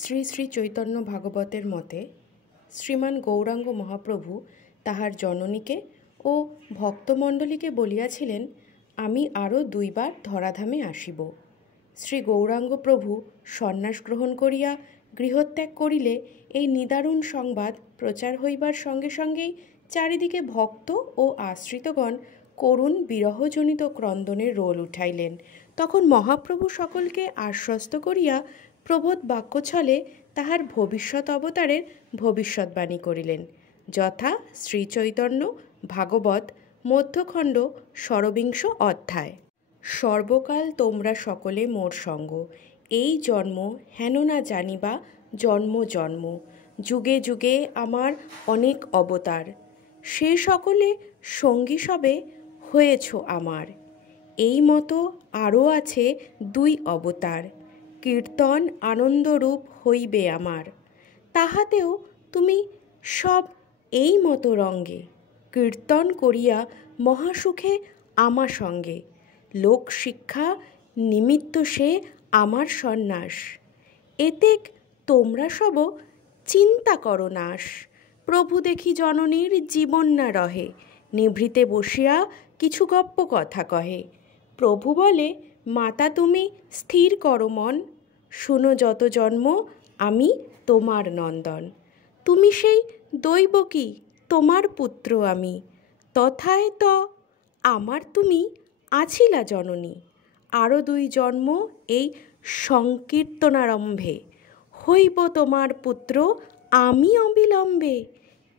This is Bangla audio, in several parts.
শ্রী শ্রী চৈতন্য ভাগবতের মতে শ্রীমান গৌরাঙ্গ মহাপ্রভু তাহার জননীকে ও ভক্তমণ্ডলীকে বলিয়াছিলেন, আমি আরও 2 বার ধরাধামে আসিব। শ্রী গৌরাঙ্গ প্রভু সন্ন্যাস গ্রহণ করিয়া গৃহত্যাগ করিলে এই নিদারুণ সংবাদ প্রচার হইবার সঙ্গে সঙ্গেই চারিদিকে ভক্ত ও আশ্রিতগণ করুণ বিরহজনিত ক্রন্দনের রোল উঠাইলেন। তখন মহাপ্রভু সকলকে আশ্বস্ত করিয়া প্রবোধ বাক্যছলে তাহার ভবিষ্যৎ অবতারের ভবিষ্যৎবাণী করিলেন, যথা শ্রীচৈতন্য ভাগবত মধ্যখণ্ড 16 অধ্যায়। সর্বকাল তোমরা সকলে মোর সঙ্গ, এই জন্ম হেন না জানিবা জন্ম জন্ম, যুগে যুগে আমার অনেক অবতার, সে সকলে সঙ্গী সবে হয়েছ আমার। এই মতো আরও আছে 2 অবতার, কীর্তন আনন্দরূপ হইবে আমার। তাহাতেও তুমি সব এই মতো রঙ্গে কীর্তন করিয়া মহাসুখে আমার সঙ্গে, লোক শিক্ষা নিমিত্ত সে আমার সন্ন্যাস। এতেক তোমরা সব চিন্তা করো নাশ। প্রভু দেখি জননীর জীবন না রহে, নিভৃতে বসিয়া কিছু গপ্প কথা কহে। প্রভু বলে, মাতা তুমি স্থির করো মন, শুনো যত জন্ম আমি তোমার নন্দন। তুমি সেই দৈবকী, তোমার পুত্র আমি, তথায় ত আমার তুমি আছিলা জননী। আরও 2 জন্ম এই সংকীর্তনারম্ভে, হইব তোমার পুত্র আমি অবিলম্বে।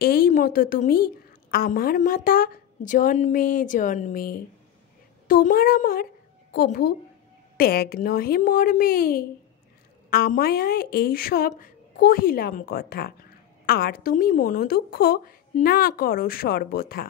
এই মতো তুমি আমার মাতা জন্মে জন্মে, তোমার আমার কভু ত্যাগ নহে মর্মে। আমায় এইসব কহিলাম কথা, আর তুমি মনোদুঃখ না করো সর্বথা।